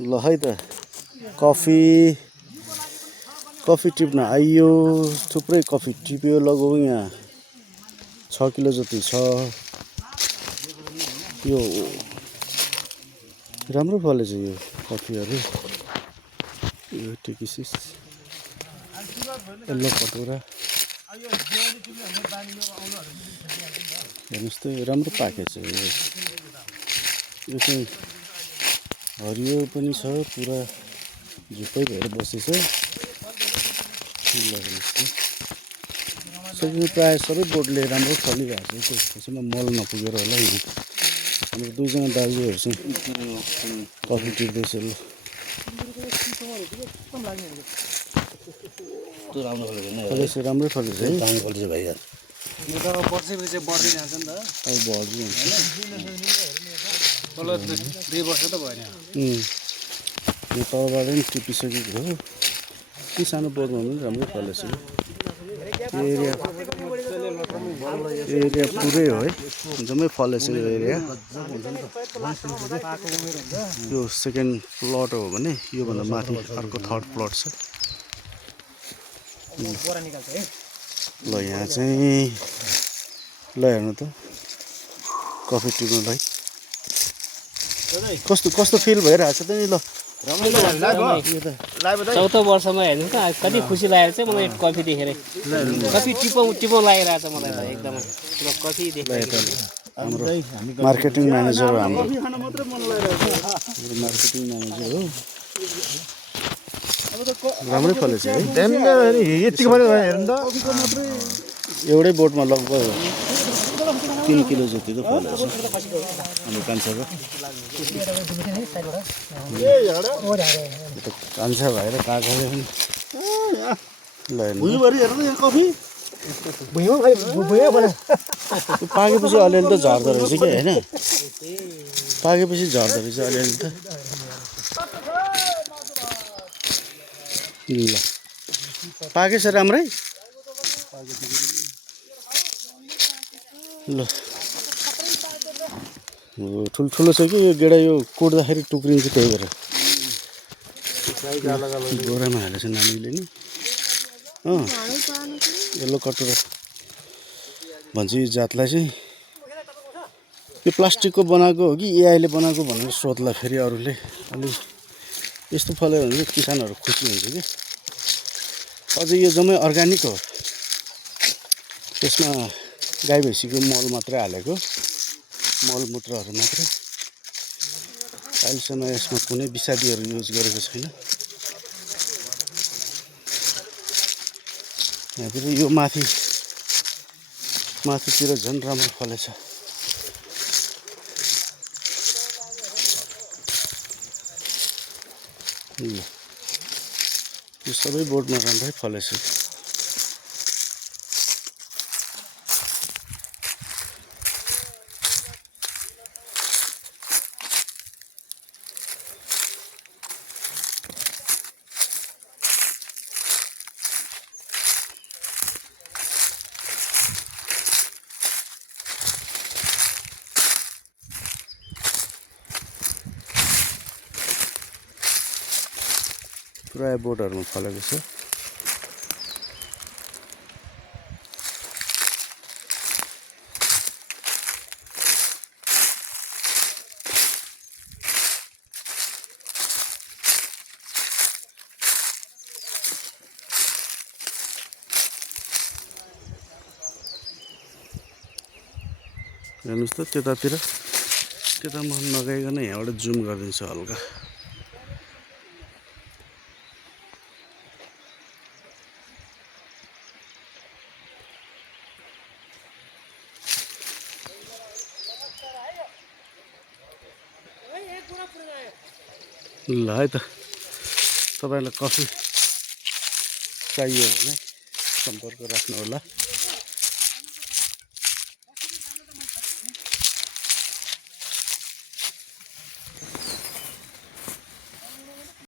ल है त कफी टिप्न आइयो। थुप्रै कफी टिप्यो लगभग यहाँ 6 किलो जति छ। यो राम्रो फलेछ यो कफीहरू। यो टिकिसिस यल्लो कटोरा हेर्नुहोस् त राम्रो पाकेछ यो चाहिँ हरियो पनि छ पुरा झुप्पै भएर बसेछ। सबै प्रायः सबै बोटले राम्रो फलिरहेको छ। त्यसमा मल नपुगेर होला यहाँ हाम्रो दुईजना दाजुहरू चाहिँ कफी टिप्दैछ। ल फलेछ राम्रै फलेछ है। पानी फल्छ भाइ यार अब वर्षैपछि चाहिँ बढ्दै जान्छ नि त। अब भर्दै तल 2 वर्ष त भएन। यो तलबाट पनि टिपिसकेको हो। कि सानो बोटमा पनि राम्रै फलेछ। यो एरिया पुरै हो है जम्मै फलेछ यो एरिया। यो सेकेन्ड प्लट हो भने योभन्दा माथि अर्को थर्ड प्लट छ। ल यहाँ चाहिँ ल हेर्नु त कफी टिप्नुलाई कस्तो कस्तो फिल भइरहेछ त नि। ल चौथो वर्षमा हेर्नु त कति खुसी लागेको छ मलाई कफी देखेर। कफी टिपौँ लागिरहेछ मलाई त एकदमै पुरा कफी देखेर। हाम्रो मार्केटिङ म्यानेजर हो हाम्रो मार्केटिङ म्यानेजर हो। राम्रै फलेछ है। यतिको मात्रै हेर्नु त एउटै बोटमा लगभग 3 किलो जति त फलेछ हाम्रो कान्छाको। कान्छा भएर काकाले पनि ल पाकेपछि अलिअलि त झर्दो रहेछ कि होइन। पाकेपछि झर्दो रहेछ अलिअलि त। ल पाकेछ राम्रै। ल ठुल्ठुलो छ कि यो गेडा यो कुट्दाखेरि टुक्रिन्छ त्यही भएर गोरामा हालेछ नानीले नि। यल्लो कटोरा भन्छ यो जातलाई चाहिँ। यो प्लास्टिकको बनाएको हो कि एआईले बनाएको भनेर सोध्ला फेरि अरूले। अलि यस्तो फल्यो भने चाहिँ किसानहरू खुसी हुन्छ कि। अझै यो जम्मै अर्ग्यानिक हो। त्यसमा गाई भैँसीको मल मात्रै हालेको मलमूत्रहरू मात्रै। अहिलेसम्म यसमा कुनै विषादीहरू युज गरेको छैन। यहाँ फेरि यो माथितिर झन् राम्रो फलेछ। यो सबै बोटमा राम्रै फलेछ। प्रायः बोटहरूमा फलेको छ। हेर्नुहोस् त त्यता म नगइकन यहाँबाट जुम गरिदिन्छु हल्का। ल है त तपाईँलाई कफी चाहियो भने सम्पर्क राख्नु होला।